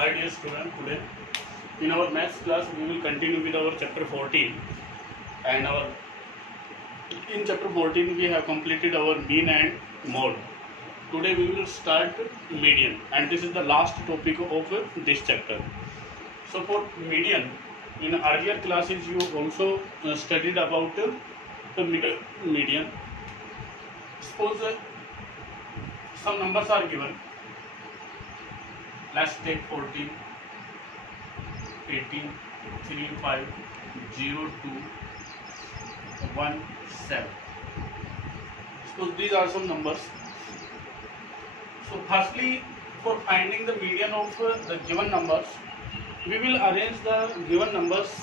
Hi dear student, today in our maths class we will continue with our chapter 14, and in chapter 14 we have completed our mean and mode. Today we will start median, and this is the last topic of this chapter. So for median, in earlier classes you also studied about the median. Suppose some numbers are given. Let's take 14, 18, 3, 5, 0, 2, 1, 7. Suppose these are some numbers. So firstly, for finding the median of the given numbers, we will arrange the given numbers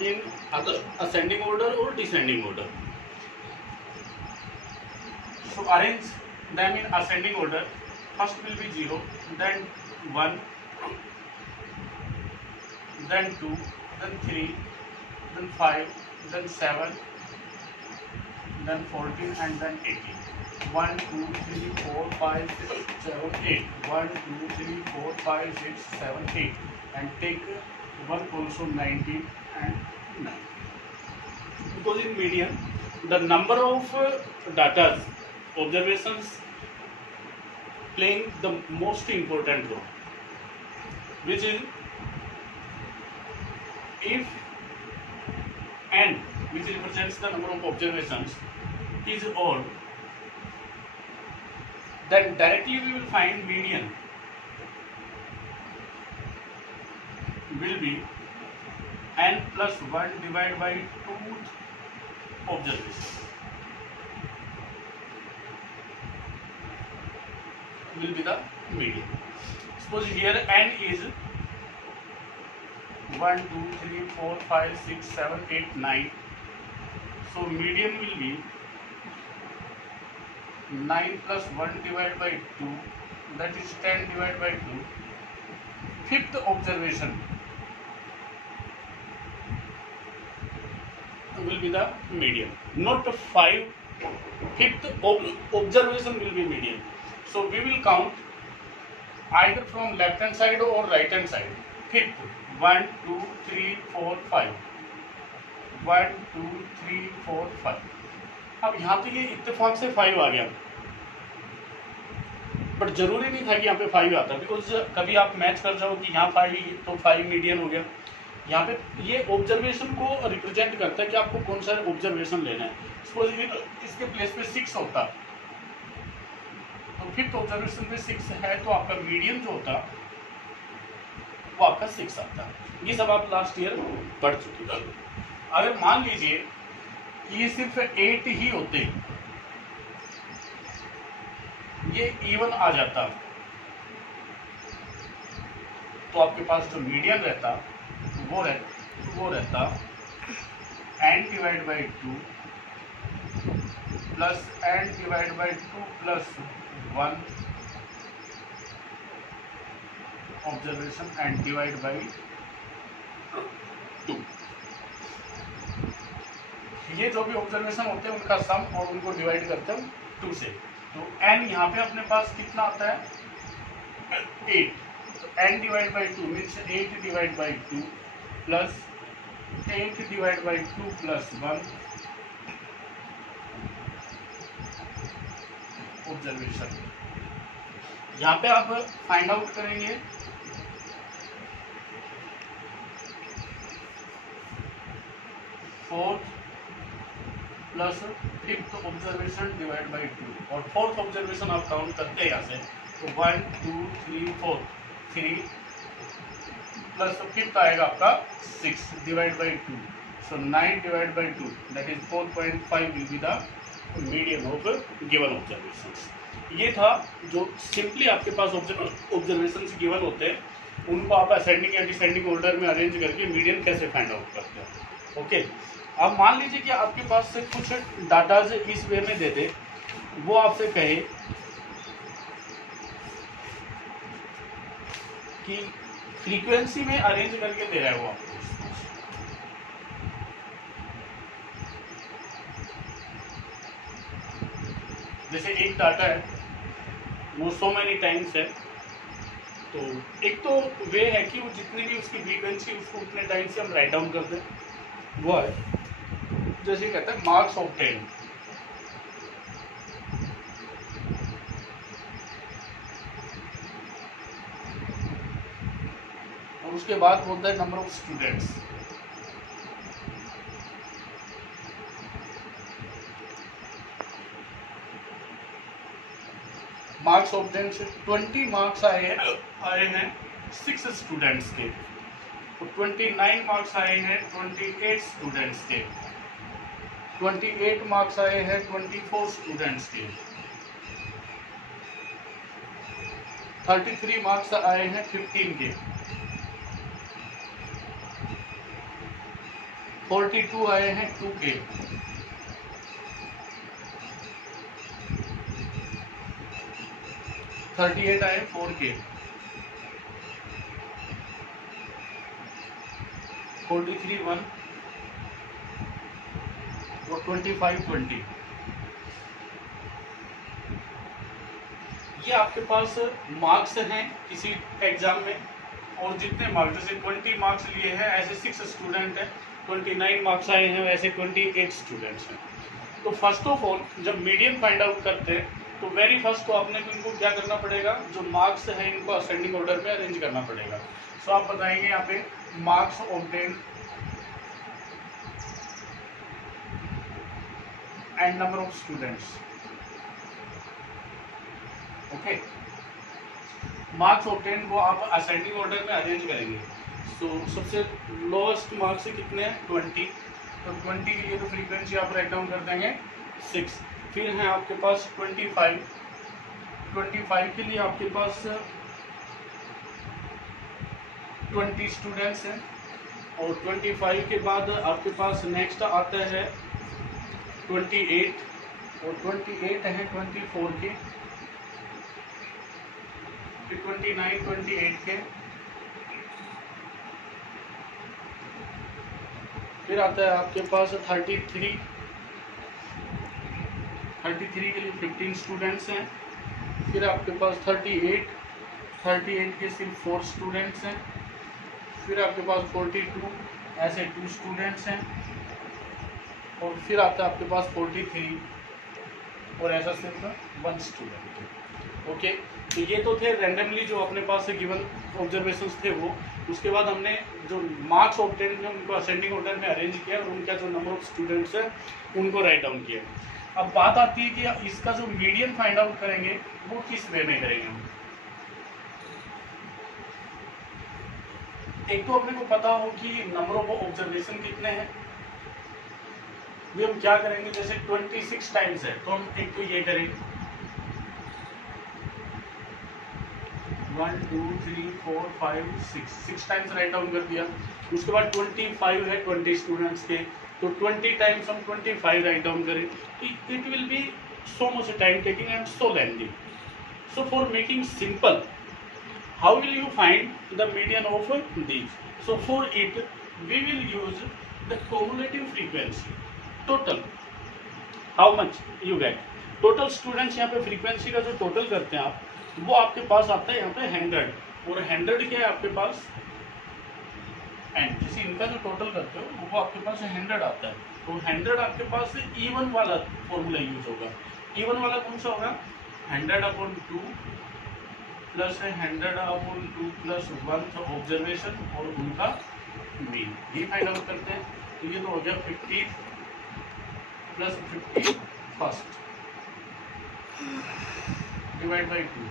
in either ascending order or descending order. So arrange them in ascending order. First will be 0, then 1, then 2, then 3, then 5, then 7, then 14, and then 18. 1, 2, 3, 4, 5, 6, 7, 8. 1, 2, 3, 4, 5, 6, 7, 8. And take 1 also 19 and 9. Because in median, the number of data observations playing the most important role, which is if n, which represents the number of observations, is odd, then directly we will find median will be n plus 1 divided by 2 observations will be the median. Suppose here n is 1, 2, 3, 4, 5, 6, 7, 8, 9. So median will be 9 plus 1 divided by 2, that is 10 divided by 2. Fifth observation will be the median, not 5. Fifth observation will be median. So we will count either from left hand side or right hand side. Fifth, 1, 2, 3, 4, 5. 1, 2, 3, 4, 5. अब यहाँ पे ये इत्तेफाक से 5 आ गया, but जरूरी नहीं था कि यहाँ पे 5 आता, बिकॉज कभी आप मैच कर जाओ कि यहाँ 5 तो 5 मीडियन हो गया. यहाँ पे ये ऑब्जर्वेशन को रिप्रेजेंट करता है कि आपको कौन सा ऑब्जर्वेशन लेना है. सपोज इसके प्लेस पे 6 होता, तो फिफ्थ ऑब्जर्वेशन पे 6 है, तो आपका मीडियन जो होता वो आपका 6 आता. ये सब आप लास्ट ईयर पढ़ चुके हैं. अगर मान लीजिए कि ये सिर्फ 8 ही होते, ये इवन आ जाता, तो आपके पास जो मीडियन रहता वो रहता n divide by 2 plus n divide by 2 plus 1 observation n divide by 2. ये जो भी ऑब्जर्वेशन होते हैं उनका सम और उनको डिवाइड करते हैं 2 से. तो n यहाँ पे अपने पास कितना आता है 8. तो n divide by 2 means 8 divide by 2 plus 8 divide by 2 plus 1 observation. यहाँ पे आप फाइंड आउट करेंगे fourth plus fifth observation divide by 2, और फोर्थ ऑब्जर्वेशन आप काउंट करते हैं यहाँ से, तो 1, 2, 3, 4, 3 प्लस फिफ्थ आएगा आपका 6 divide by 2. So 9 divide by 2, that is 4.5 will be the median of given observations. ये था जो सिंपली आपके पास ऑब्जर्वेशंस गिवन होते हैं, उनको आप असेंडिंग या डिसेंडिंग ऑर्डर में अरेंज करके मीडियन कैसे फाइंड आउट करते हैं. ओके. अब मान लीजिए कि आपके पास से कुछ डाटाज इस वे में दे दे, वो आपसे कहे कि फ्रीक्वेंसी में अरेंज करके दे रहा है वो आपको. जैसे एक डाटा है वो so many टाइम्स है, तो एक तो वे है कि वो जितनी भी उसकी फ्रीक्वेंसी उसको उतने टाइम से हम राइट डाउन कर दें, वो है जैसे कहते हैं मार्क्स ऑब्टेन। और उसके बाद बोलता है number of students. Marks obtain से 20 मार्क्स आए हैं 6 स्टूडेंट्स के, तो 29 मार्क्स आए हैं 28 स्टूडेंट्स के, 28 मार्क्स आए हैं 24 स्टूडेंट्स के, 33 मार्क्स आए हैं 15 के, 42 आए हैं 2 के, 38 आए 4 के, 43 1 और 25 20। ये आपके पास मार्क्स हैं किसी एग्जाम में, और जितने मार्क्स जैसे 20 मार्क्स लिए हैं ऐसे 6 स्टूडेंट हैं, 29 मार्क्स आए हैं वैसे 28 स्टूडेंट्स हैं। तो फर्स्ट ऑफ ऑल जब मीडियन फाइंड आउट करते हैं तो वेरी फर्स्ट तो आपने इनको क्या करना पड़ेगा, जो मार्क्स हैं इनको असेंडिंग ऑर्डर में अरेंज करना पड़ेगा। सो आप बताएंगे यहाँ पे marks obtain and number of students. Okay, marks obtain को आप असेंडिंग ऑर्डर में अरेंज करेंगे। सो सबसे लोएस्ट मार्क्स कितने हैं 20, तो 20 के लिए तो फ्रीक्वेंसी आप राइट डाउन कर देंगे 6। फिर है आपके पास 25, 25 के लिए आपके पास 20 स्टूडेंट्स हैं, और 25 के बाद आपके पास नेक्स्ट आता है 28, और 28 हैं 24 के, फिर 29 28 के, फिर आता है आपके पास 33 के लिए 15 स्टूडेंट्स हैं, फिर आपके पास 38 के सिर्फ 4 स्टूडेंट्स हैं, फिर आपके पास 42 ऐसे 2 स्टूडेंट्स हैं, और फिर आता है आपके पास 43 और ऐसा सिर्फ 1 स्टूडेंट। ओके, तो ये तो थे रैंडमली जो अपने पास से गिवन ऑब्जर्वेशंस थे वो। उसके बाद हमने जो मार्क्स ऑब्टेन में उनको असेंडिंग ऑर्डर में अरेंज किया और उनका जो नंबर ऑफ स्टूडेंट्स है उनको राइट डाउन किया। अब बात आती है कि इसका जो मीडियन फाइंड आउट करेंगे वो किस वे में करेंगे हम। एक तो अपने को पता हो कि नंबर ऑफ ऑब्जर्वेशन कितने हैं, भी हम क्या करेंगे, जैसे 26 टाइम्स है तो हम एक तो ये करेंगे 1 2 3 4 5 6 टाइम्स राइट डाउन कर दिया। उसके बाद 25 है 20 स्टूडेंट्स के, तो 20 टाइम्स हम 25 राइट डाउन करें, it will be so much time taking and so lengthy. So for making simple, how will you find the median of these? So for it we will use the cumulative frequency total, how much you get total students। यहाँ पे frequency का जो total करते हैं आप वो आपके पास आता है यहाँ पे 100, और 100 क्या है आपके पास एंड, जैसे इनका जो टोटल करते हो वो आपके पास 100 आता है, तो 100 आपके पास इवन वाला फॉर्मूला यूज होगा। इवन वाला कौन सा होगा 100/2 प्लस 100/2 प्लस 1th ऑब्जर्वेशन और उनका मीन, ये फाइंड आउट करते हैं। तो ये तो हो गया 50 plus 50 first divide by 2।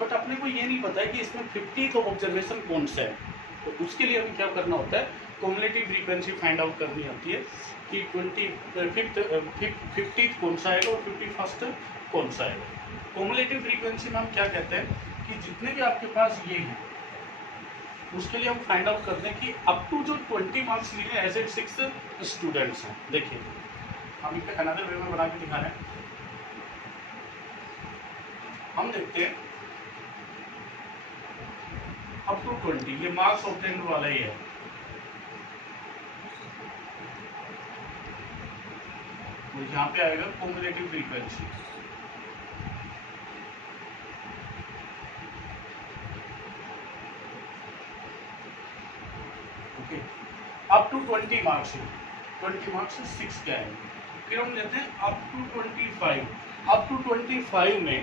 But अपने को ये नहीं पता है कि इसमें 50th ऑब्जर्वेशन कौन सा है, तो उसके लिए हमें क्या करना होता है, क्युमुलेटिव फ्रीक्वेंसी फाइंड आउट करनी होती है कि 50th कौन सा आएगा और 51st कौन सा आएगा। क्युमुलेटिव फ्रीक्वेंसी में हम क्या कहते हैं कि जितने भी आपके पास ये हैं उसके लिए हम फाइंड आउट करते हैं कि अप टू जो 20 मार्क्स लिए ऐसे 6 स्टूडेंट्स हैं। देखिए हम एक अनदर वे में बना के दिखा रहे हैं, हम देखते हैं अप टू 20, ये मार्क्स ऑब्टेन वाला ही है। तो यहाँ पे आएगा cumulative frequency. Okay, up to 20 marks है, 20 मार्क्स से 6 क्या है। फिर हम लेते हैं अप टू 25। अप टू 25 में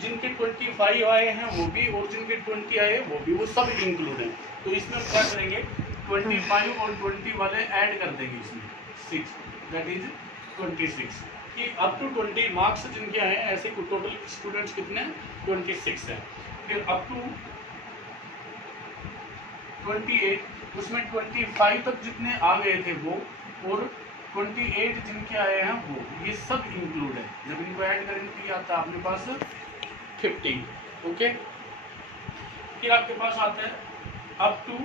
जिनके 25 आए हैं वो भी, और जिनके 20 आए हैं वो भी, वो सब इंक्लूड हैं। तो इसमें हम क्या करेंगे, 25 और 20 वाले ऐड कर देंगे इसमें 6, दैट इज 26। कि अप टू 20 मार्क्स जिनके आए हैं, ऐसे टोटल स्टूडेंट्स कितने, 26 हैं। फिर अप टू 28, उसमें 25 तक जितने आ गए थे वो, और 28 जिनके आए हैं वो, ये सब इंक्लूड है। जब इनको ऐड करेंगे तो ये आता है आपके पास 50। ओके, फिर आपके पास आता है अप टू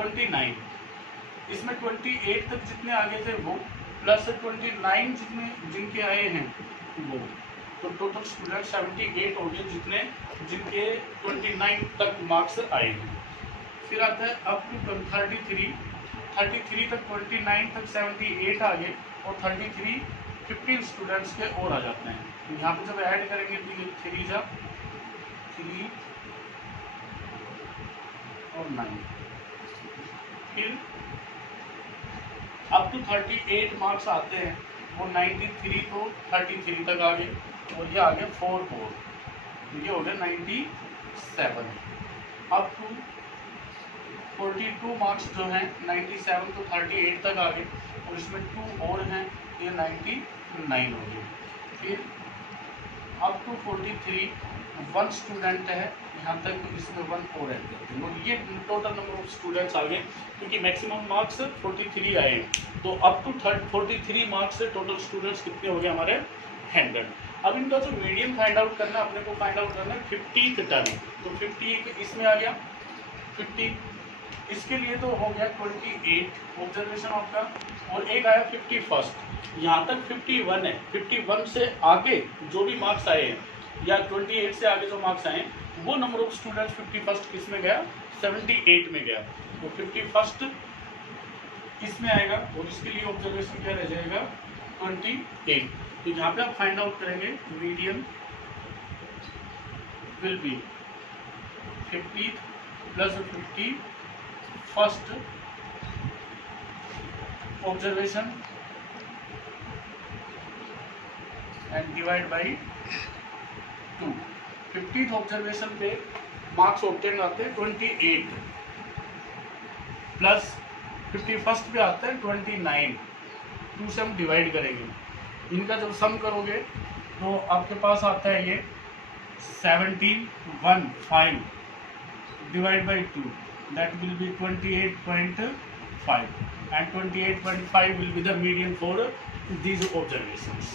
29, इसमें 28 तक जितने आ गए थे वो, प्लस 29 जिनके आए हैं वो, तो टोटल स्टूडेंट 78 हो गए जितने, जिनके 29 तक मार्क्स आए हैं। फिर आता है अप टू 33 तक, 29 तक 78 आ गए, और 33 15 स्टूडेंट्स के और आ जाते हैं। तो यहाँ पे जब ऐड करेंगे तो ये 3 जा 3 और 9, फिर अप टू 38 मार्क्स आते हैं, वो 93 तो 33 तक आ गए, और ये आ गए 4 4, ये हो गया 97। अप टू 42 मार्क्स जो हैं, 97 तो 38 तक आ गए, और इसमें 2 और हैं, ये 99 हो गए। फिर अप टू 43 1 स्टूडेंट है यहाँ तक, तो इसमें 1 और ऐड करते हैं, और ये टोटल नंबर ऑफ स्टूडेंट्स आ गए, क्योंकि मैक्सिमम मार्क्स 43 आए हैं। तो अप टू 43 मार्क्स से टोटल स्टूडेंट्स कितने हो गए हमारे, 100। अब इनका जो मीडियम फाइंड आउट करना है, अपने को फाइंड आउट करना है 50 टर्न, तो 50 इसमें आ गया 50, इसके लिए तो हो गया 28 ऑब्जर्वेशन आपका, और एक आया 51, यहाँ तक 51 है। 51 से आगे जो भी मार्क्स आए हैं, या 28 से आगे जो मार्क्स आए हैं, वो नंबर ऑफ स्टूडेंट्स 51 किस में गया, 78 में गया। तो 51 इसमें आएगा, और इसके लिए ऑब्जर्वेशन क्या रह जाएगा, 28। तो यहाँ पे आप फाइंड आउट करेंगे median will be 50 plus 50 first observation and divide by 2। 50th observation पे मार्क्स ऑब्टेन आते हैं 28, प्लस 51st पे आता है 29, 2 से हम डिवाइड करेंगे। इनका जब सम करोगे तो आपके पास आता है ये 1715 divide by 2, that will be 28.5, and 28.5 will be the median for these observations.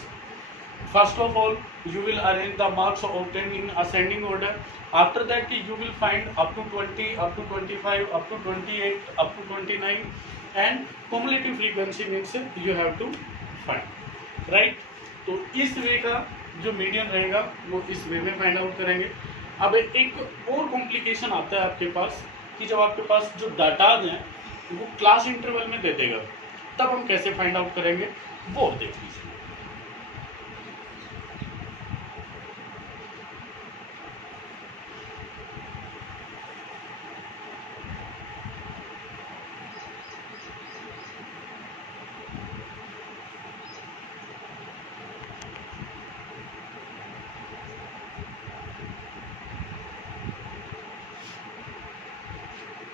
First of all, you will arrange the marks obtained in ascending order. After that, you will find up to 20, up to 25, up to 28, up to 29, and cumulative frequency means you have to find. Right? तो इस वे का जो median रहेगा वो इस वे में find out करेंगे। अब एक और कॉम्प्लिकेशन आता है आपके पास, कि जब आपके पास जो डाटा हैं वो क्लास इंटरवल में दे देगा, तब हम कैसे फाइंड आउट करेंगे वो देख लीजिए।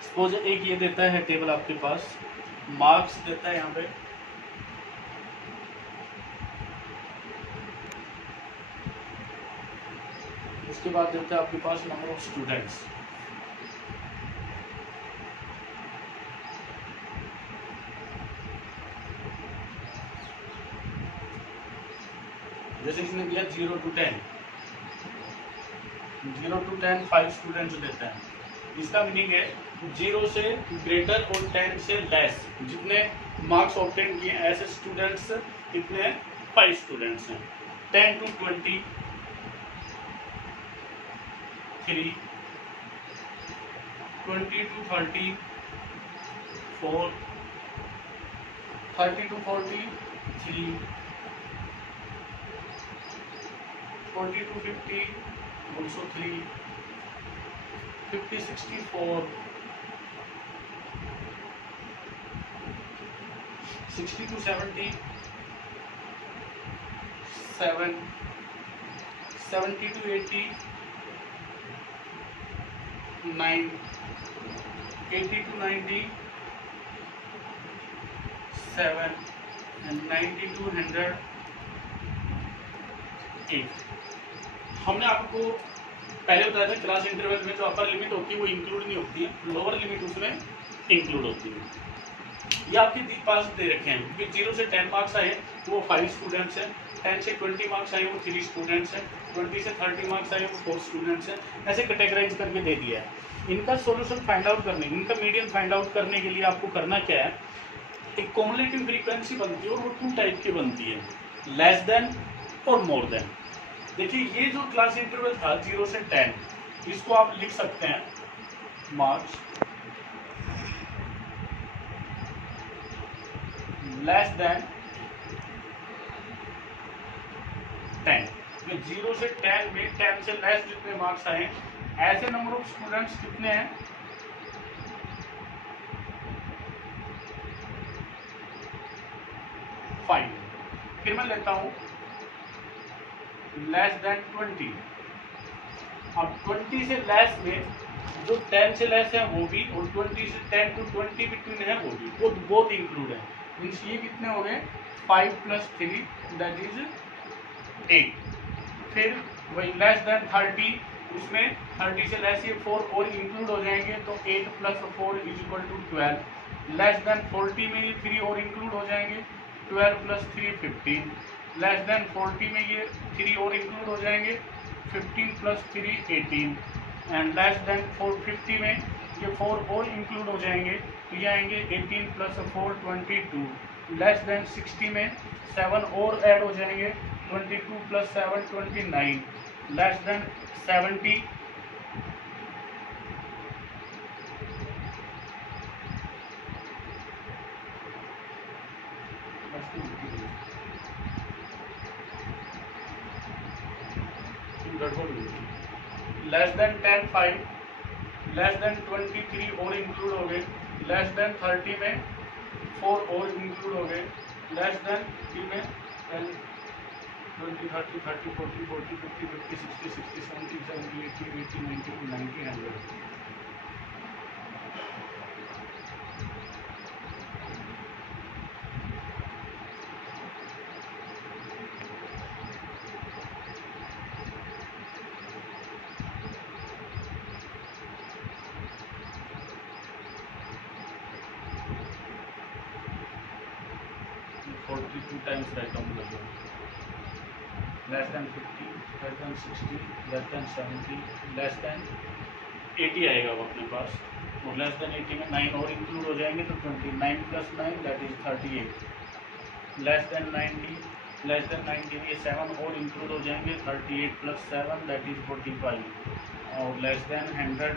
सपोज एक ये देता है टेबल आपके पास, मार्क्स देता है यहाँ पे, उसके बाद देता है आपके पास नंबर ऑफ स्टूडेंट्स, जैसे इसने दिया 0 to 10, 0 to 10 5 स्टूडेंट्स देते हैं। इसका मीनिंग है 0 से ग्रेटर और 10 से लेस जितने मार्क्स ऑब्टेन किए ऐसे स्टूडेंट्स कितने, 5 स्टूडेंट्स हैं। 10 to 20 3, 20 to 30 4, 30 to 40 3, 40 to 50 also 3, 50 60 4, 60 to 70, 7, 70 to 80, 9, 80 to 90, 7, and 90 to 100, 8। हमने आपको पहले बताया था क्लास इंटरवल में जो अपर लिमिट होती है वो इंक्लूड नहीं होती है, लोअर लिमिट उसमें इंक्लूड होती है। ये आपके पास दे रखे हैं कि 0 से 10 मार्क्स आए वो 5 स्टूडेंट्स हैं, 10 से 20 मार्क्स आए वो 3 स्टूडेंट्स हैं, 20 से 30 मार्क्स आए वो 4 स्टूडेंट्स हैं, ऐसे कैटेगराइज करके दे दिया है। इनका सॉल्यूशन फाइंड आउट करने, इनका मीडियन फाइंड आउट करने के लिए आपको करना क्या है, एक कॉम्युलेटिव फ्रीक्वेंसी बनती है और वो 2 टाइप की बनती है, लेस देन और मोर देन। देखिए ये जो क्लास इंटरवल था 0 से 10, इसको आप लिख सकते हैं मार्क्स लेस देन 10। 0 से 10 में 10 से लेस जितने मार्क्स आए ऐसे नंबर ऑफ स्टूडेंट्स कितने हैं, 5। फिर मैं लेता हूं लेस देन 20। अब 20 से लेस में जो 10 से लेस है वो भी, और 20 से 10 to 20 बिटवीन है वो भी, वो बोथ इंक्लूड है। मीन्स ये कितने हो गए, 5 + 3 दैट इज 8। फिर वही लेस देन 30, उसमें 30 से लेस ये 4 और इंक्लूड हो जाएंगे, तो 8 + 4 = 12। लेस देन 40 में ये 3 और इंक्लूड हो जाएंगे, 12 + 3 15। लेस देन 40 में ये 3 और इंक्लूड हो जाएंगे, 15 + 3 18। एंड लेस देन 450 में ये 4 और इंक्लूड हो जाएंगे, तो ये आएंगे 18 + 4 22। लेस देन 60 में 7 और ऐड हो जाएंगे, 22 + 7 29। Less than 70 less than 10 5, less than 23 और इंक्लूड हो गए, लेस देन 30 में 4 और इंक्लूड हो गए, लेस देन 3 में 10 20 30 30 40 40 50 50 60 60 70 70 80 80 90 90 100। टाइम्स रहता हूँ, less than 50, less than 60, less than 70, less than 80 आएगा वो अपने पास, और लेस देन 80 में 9 और इंक्लूड हो जाएंगे, तो 29 + 9 that is 38। Less than 90, less than 90 में 7 और इंक्लूड हो जाएंगे, 38 + 7 दैट इज 45। और लेस देन 100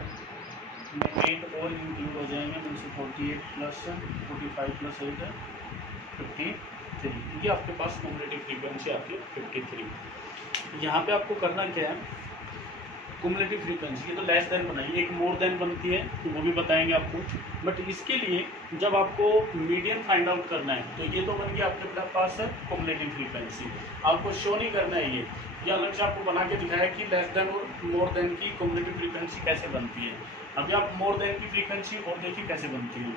में 8 और इंक्लूड हो जाएंगे, मीन्स 48 + 45 + 8 है 53। ये आपके पास कम्युलेटिव फ्रीक्वेंसी आती है 53। यहाँ पे आपको करना क्या है, कम्युलेटिव फ्रीक्वेंसी, ये तो लेस देन बनाई, एक मोर देन बनती है तो वो भी बताएंगे आपको। बट इसके लिए जब आपको मीडियन फाइंड आउट करना है, तो ये तो बन गया आपके पास है कम्युलेटिव फ्रीक्वेंसी, आपको शो नहीं करना है ये अलग से आपको बना के दिखाया कि लेस देन और मोर देन की कम्युलेटिव फ्रीक्वेंसी कैसे बनती है। अभी आप मोर देन की फ्रीक्वेंसी और देखिए कैसे बनती है।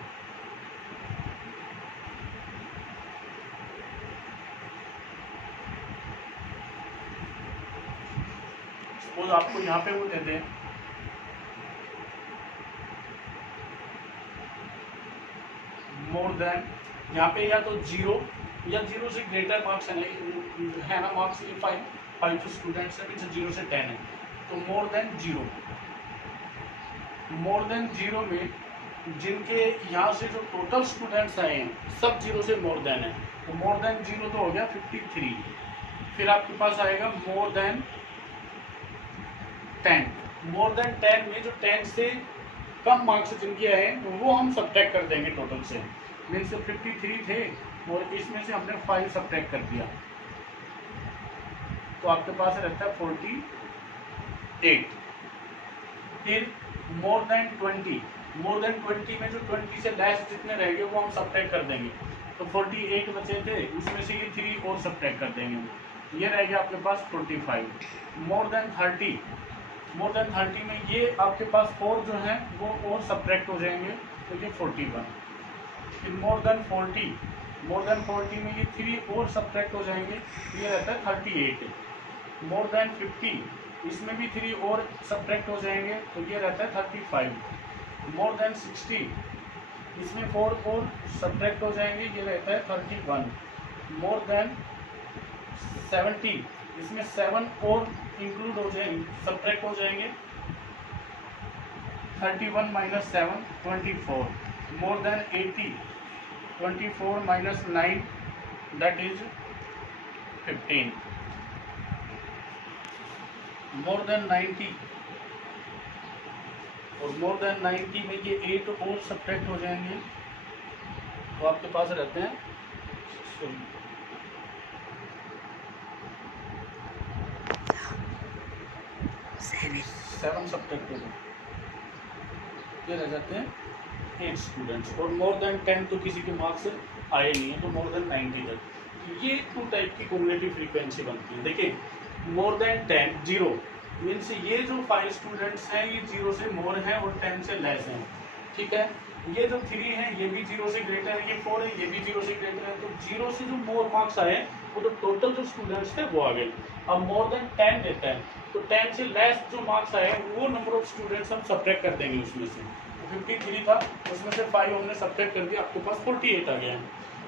सपोज आपको यहाँ पे वो देते हैं मोर देन, यहाँ पे या तो 0 या 0 से ग्रेटर मार्क्स है ना मार्क्स, 5 जो स्टूडेंट्स है 0 से 10 है, तो मोर देन 0। मोर देन 0 में जिनके यहाँ से जो टोटल स्टूडेंट्स आए हैं सब 0 से मोर देन है, तो मोर देन 0 तो हो गया 53। फिर आपके पास आएगा मोर देन 10। मोर देन 10 में जो 10 से कम मार्क्स जिनके आए वो हम सब्ट्रैक्ट कर देंगे टोटल से, मीन्स 53 थे और इसमें से हमने 5 सब्ट्रैक्ट कर दिया, तो आपके पास रहता है 48। फिर मोर देन 20, मोर देन 20 में जो 20 से लेस जितने रहेंगे वो हम सब्ट्रैक्ट कर देंगे, तो 48 बचे थे, उसमें से ये 3 और सब्ट्रैक्ट कर देंगे, ये रह गया आपके पास 45। मोर देन 30 में ये आपके पास 4 जो हैं वो और सब्ट्रैक्ट हो जाएंगे, तो ये 41। फिर मोर देन 40 में ये 3 और सब्ट्रैक्ट हो जाएंगे, ये रहता है 38। मोर देन 50, इसमें भी 3 और सब्ट्रैक्ट हो जाएंगे, तो ये रहता है 35। मोर देन 60, इसमें 4 और सब्ट्रैक्ट हो जाएंगे, ये रहता है 31। मोर देन 70, इसमें 7 और इंक्लूड हो जाएंगे, सब्ट्रैक्ट हो जाएंगे, 31 minus 7 24। More than 80, 24 minus 9 that is 15। More than 90, और मोर देन 90 में ये 8 और सब्ट्रैक्ट हो जाएंगे, तो आपके पास रहते हैं 7 सब्ट्रैक्ट हो जाएंगे, ये रह जाते हैं 8 स्टूडेंट्स। और मोर देन 10 तो किसी के मार्क्स आए नहीं है, तो मोर देन 90 तक ये 2 टाइप की कम्युलेटिव फ्रीक्वेंसी बनती है। देखिए मोर देन 10 0 मीन्स ये जो 5 स्टूडेंट्स हैं ये 0 से मोर हैं और 10 से लेस हैं, ठीक है। ये जो 3 है ये भी 0 से ग्रेटर है, ये 4 है ये भी 0 से ग्रेटर है, तो 0 से जो मोर मार्क्स आए वो तो टोटल जो स्टूडेंट्स थे वो आ गए। अब मोर देन 10 देता है, तो 10 से लेस जो मार्क्स आए वो नंबर ऑफ स्टूडेंट्स हम सब्ट्रैक्ट कर देंगे उसमें से। 53 था, उसमें से 5 हमने सब्ट्रैक्ट कर दिया, आपके पास 48 आ गया है,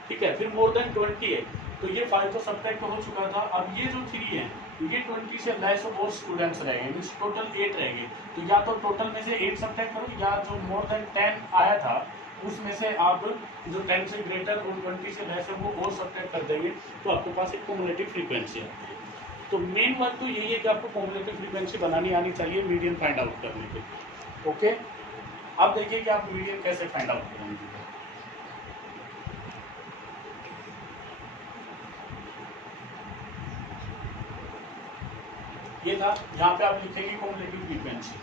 ठीक है। फिर मोर देन 20 है, तो ये 5 तो सब्ट्रैक्ट हो चुका था, अब ये जो 3 है ये 20 से लेस और स्टूडेंट्स रहेंगे, मीन्स टोटल 8 रहेंगे। तो या तो टोटल में से 8 सब्ट्रैक्ट करो, या जो मोर देन 10 आया था उसमें से आप जो 10 से ग्रेटर और 20 से लेस है वो और सब्ट्रैक्ट कर देंगे, तो आपके पास एक कम्युलेटिव फ्रीक्वेंसी आती है। तो मेन बात तो यही है कि आपको कम्युलेटिव फ्रीक्वेंसी बनानी आनी चाहिए मीडियन फाइंड आउट करने के, ओके। अब देखिए कि आप मीडियन कैसे फाइंड आउट करेंगे। ये था, यहाँ पे आप लिखेंगे कम्युलेटिव फ्रीक्वेंसी।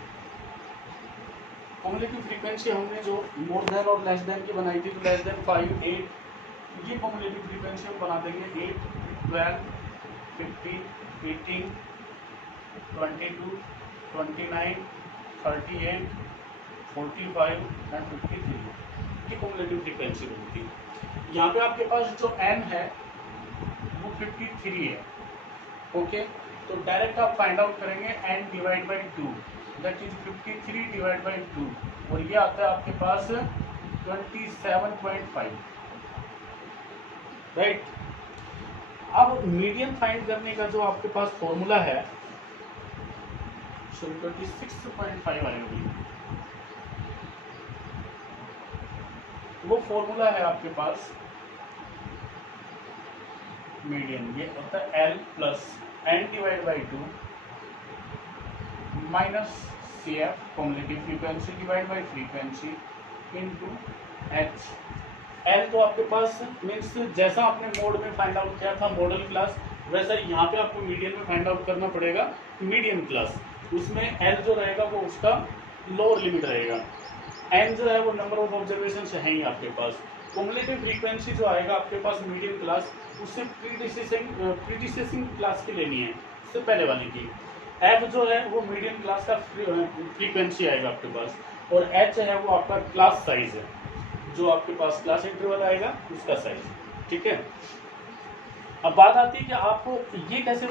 कम्युलेटिव फ्रीक्वेंसी हमने जो मोर देन और लेस देन की बनाई थी, तो लेस देन 5 8, ये कम्युलेटिव फ्रीक्वेंसी हम बना देंगे 8 12 15 18 22 29 38 45 एंड 53, ये कम्युलेटिव फ्रीक्वेंसी बनती है। यहाँ पे आपके पास जो n है वो 53 है, ओके। तो डायरेक्ट आप फाइंड आउट करेंगे n divide by 2, that is 53 divide by 2, और ये आता है आपके पास 27.5, राइट। अब मीडियन फाइंड करने का जो आपके पास फॉर्मूला है, सॉरी 26.5 आएगा, वो फॉर्मूला है आपके पास मीडियन, ये होता है L plus n divide by 2 minus CF cumulative frequency divide by frequency into H। L तो आपके पास मीन्स जैसा आपने मोड में फाइंड आउट किया था मॉडल क्लास, वैसा यहाँ पे आपको मीडियन में फाइंड आउट करना पड़ेगा मीडियन क्लास। उसमें L जो रहेगा वो उसका लोअर लिमिट रहेगा, n जो है वो नंबर ऑफ ऑब्जर्वेशन है ही आपके पास। कम्युलेटिव फ्रीक्वेंसी जो आएगा आपके पास मीडियन क्लास, उससे प्रीडिसेसिंग क्लास की लेनी है, उससे पहले वाले की। f जो है वो मीडियन क्लास का फ्रीक्वेंसी आएगा आपके पास, और h है वो आपका क्लास साइज है, जो आपके पास क्लास इंटरवल आएगा उसका साइज, ठीक है। अब बात आती है कि आपको ये कैसे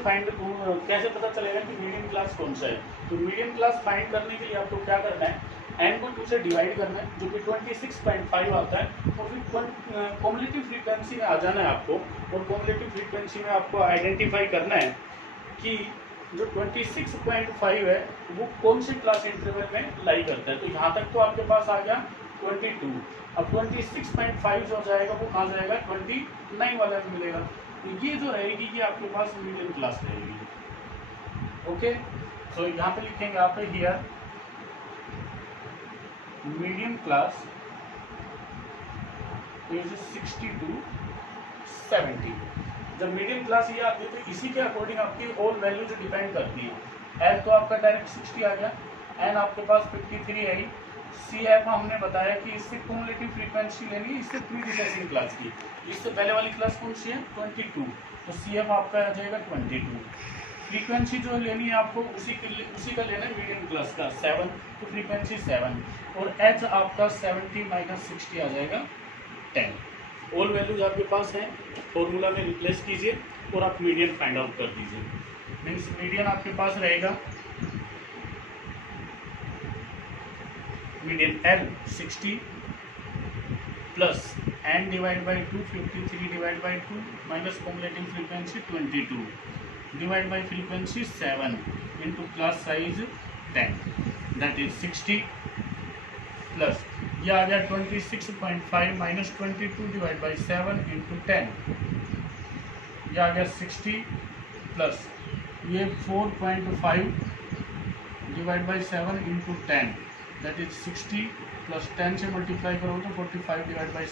पता चलेगा कि मीडियन क्लास कौन सा है। तो मीडियन क्लास फाइंड करने के लिए आपको क्या करना है, n को 2 से डिवाइड करना है, जो कि 26.5 आता है, और फिर कम्युलेटिव फ्रीक्वेंसी में आ जाना है आपको, और कम्युलेटिव फ्रीक्वेंसी में आपको आइडेंटिफाई करना है कि जो 26.5 है वो कौन सी क्लास इंटरवल में लाई करता है। तो यहाँ तक तो आपके पास आ गया 22, अब 26.5 जो जाएगा वो कहाँ जाएगा, 29 वाला में मिलेगा। तो ये जो रहेगी ये आपके पास मीडियन क्लास रहेगी, ओके। सो यहाँ पे लिखेंगे आप here median class is 60 to 70। जब मीडियम क्लास ये आती है तो इसी के अकॉर्डिंग आपकी ऑल वैल्यू जो डिपेंड करती है। एल तो आपका डायरेक्ट 60 आ गया, एन आपके पास 53 है ही, सी एफ हमने बताया कि इससे क्यूमुलेटिव फ्रीक्वेंसी लेनी है इससे प्रीडिसेसिंग क्लास की। इससे पहले वाली क्लास कौन सी है 22, तो सी एफ आपका आ जाएगा 22। फ्रीक्वेंसी जो लेनी है आपको उसी का लेना है मीडियम क्लास का 7, तो फ्रीक्वेंसी 7 और एच आपका 70 माइनस 60 आ जाएगा 10। ऑल वैल्यूज आपके पास है, फॉर्मूला में रिप्लेस कीजिए और आप मीडियन फाइंड आउट कर दीजिए। मीन्स मीडियन आपके पास रहेगा median L 60 plus n divide by 2 53 divide by 2 minus cumulative frequency 22 divide by frequency 7 into class size 10 that is 60 plus यह आ गया 26.5 माइनस 22 डिवाइड बाई 7 इंटू 10 यह आ गया 60 प्लस ये 4.5 divide by 7 into 10 that is 60 plus 10 से multiply करोगे तो 45 divide by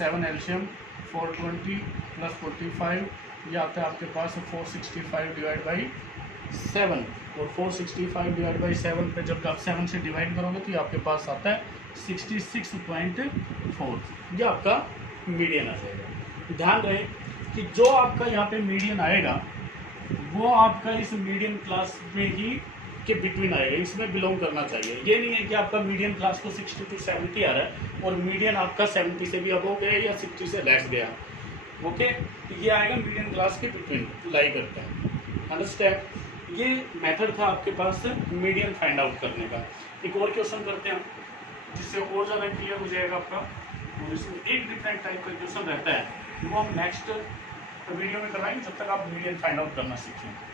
7 LCM 420 plus 45 ये आता है आपके पास 465 डिवाइड बाई 7 और 465 डिवाइड बाई 7 पे जब आप 7 से डिवाइड करोगे तो ये आपके पास आता है 66.4। ये आपका मीडियन आ जाएगा। ध्यान रहे कि जो आपका यहाँ पे मीडियन आएगा वो आपका इस मीडियम क्लास में ही के बिटवीन आएगा, इसमें बिलोंग करना चाहिए। ये नहीं है कि आपका मीडियम क्लास को 60 to 70 आ रहा है और मीडियन आपका 70 से भी अबव गया या 60 से लेस गया। ओके, तो ये आएगा मीडियम क्लास के बिटवीन लाई करता है। अंडरस्टैंड? ये मेथड था आपके पास मीडियन फाइंड आउट करने का। एक और क्वेश्चन करते हैं जिससे और ज़्यादा क्लियर हो जाएगा आपका, और इसमें एक डिफरेंट टाइप का क्वेश्चन रहता है वो हम नेक्स्ट वीडियो में करवाएंगे, जब तक आप मीडियन फाइंड आउट करना सीखें।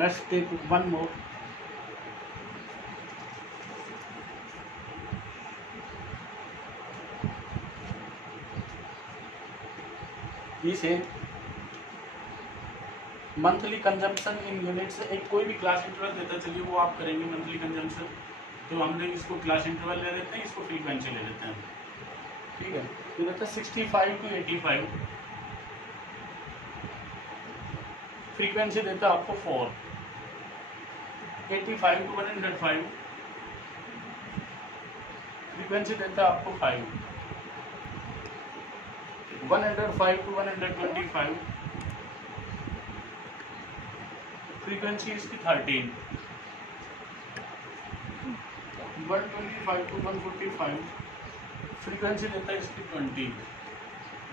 Let's take one more. This है मंथली कंजम्पशन इन यूनिट्स। एक कोई भी क्लास इंटरवल देता है, चलिए वो आप करेंगे मंथली कंजम्पशन। तो हमने इसको क्लास इंटरवल ले लेते हैं, इसको फ्रीक्वेंसी ले लेते हैं, ठीक है। तो रहता है 65 to 85, फ्रीक्वेंसी देता है आपको 4, 85 to 105, फ्रीक्वेंसी देता है आपको 5, 105 to 125, फ्रीक्वेंसी इसकी 13, 125 to 145, फ्रीक्वेंसी देता है इसकी 20,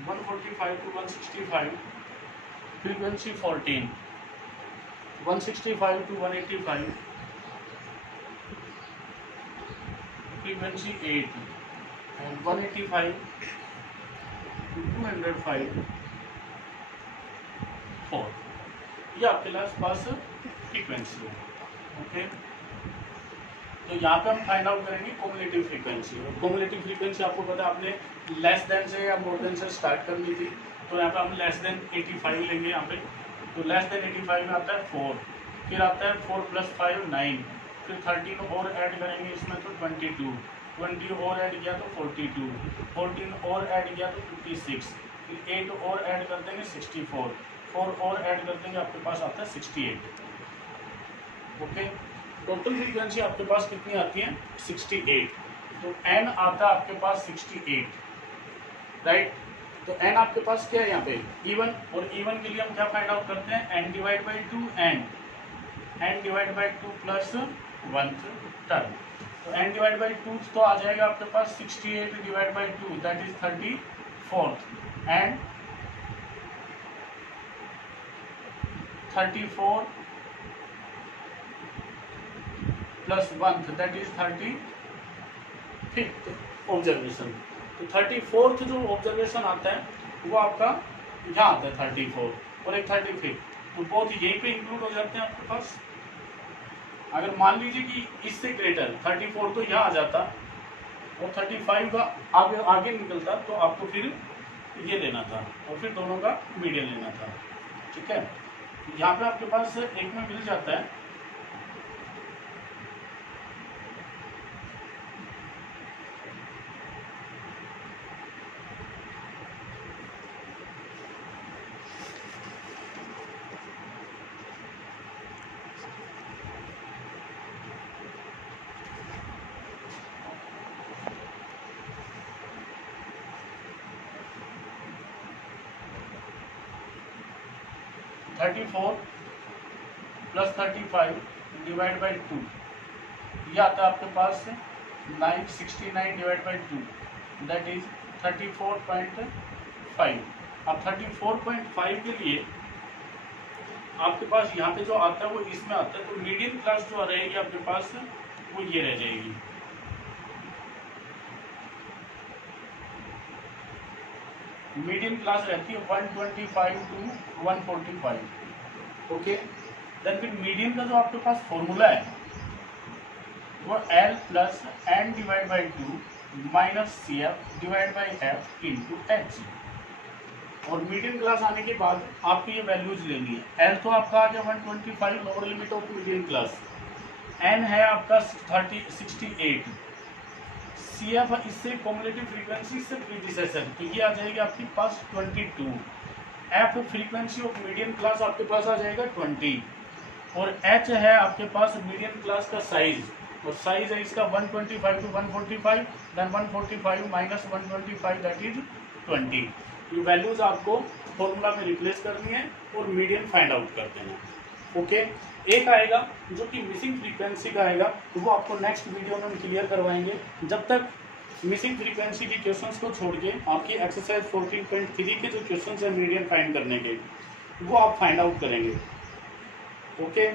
145 to 165, frequency 14, 165 to 185, frequency 8 and 185 to 205 4। ये आपके पास फ्रीक्वेंसी है। ओके, तो यहाँ पे हम फाइंड आउट करेंगे क्यूमुलेटिव फ्रीक्वेंसी। और क्यूमुलेटिव फ्रीक्वेंसी आपको पता है आपने लेस देन से या मोर देन से स्टार्ट करनी थी, तो यहाँ पे हम लेस देन 85 लेंगे यहाँ पे। तो लेस देन 85 में आता है 4, फिर आता है 4 + 5 9, फिर 13 और ऐड करेंगे इसमें तो 22, 20 और ऐड किया तो 42, 14 और ऐड किया तो 56, फिर 8 और ऐड कर देंगे 64, 4 और ऐड कर देंगे आपके पास आता है 68। ओके, टोटल फ्रीक्वेंसी आपके पास कितनी आती है 68। तो n आता है आपके पास 68, राइट। तो n आपके पास क्या है यहाँ पे इवन, और इवन के लिए हम क्या फाइंड आउट करते हैं n divide by 2 n divide by 2 plus 1th term. तो n डिवाइड बाई 2 तो आ जाएगा आपके पास 68 divide by 2 that is 34 and 34 plus 1th that is 35th observation. तो 34th जो ऑब्जर्वेशन आता है वो आपका यहाँ आता है 34 और एक 35, तो बोथ यहीं पे इंक्लूड हो जाते हैं आपके पास। अगर मान लीजिए कि इससे ग्रेटर 34 तो यहाँ आ जाता और 35 का आगे निकलता, तो आपको फिर ये लेना था और फिर दोनों का मीडियन लेना था, ठीक है। यहाँ पे आपके पास एक में मिल जाता है, 34 प्लस 35 डिवाइड बाई 2, यह आता है आपके पास 969 डिवाइड बाई 2, दैट इज 34.5। अब 34.5 के लिए आपके पास यहाँ पे जो आता है वो इसमें आता है, तो मीडियम क्लास जो रहेगी आपके पास वो ये रह जाएगी। मीडियम क्लास रहती है 125 टू 145। ओके, देन फिर मीडियम का जो आपके पास फॉर्मूला है वो L plus N divide by 2 minus C F divide by F into H. और मीडियम क्लास आने के बाद आपको ये वैल्यूज लेनी है। L तो आपका आ गया 125 lower limit of medium class, N है आपका 68, सी एफ इससे कॉम्युलेटिव फ्रीक्वेंसी से प्रीडिसेसर, तो ये आ जाएगी आपके पास 22। F frequency of medium class आपके पास आ जाएगा 20, और एच है आपके पास मीडियम क्लास का साइज, और साइज है इसका 125 to 145, then 145 minus 125 that is 20। ये वैल्यूज आपको फॉर्मूला में रिप्लेस करनी है और मीडियम फाइंड आउट कर देना है। ओके, एक आएगा जो कि मिसिंग फ्रीक्वेंसी का आएगा, तो वो आपको नेक्स्ट वीडियो में हम क्लियर करवाएंगे। जब तक मिसिंग फ्रीक्वेंसी के क्वेश्चंस को छोड़ के आपकी एक्सरसाइज 14.3 के जो क्वेश्चंस है मीडियम फाइंड करने के, वो आप फाइंड आउट करेंगे। ओके।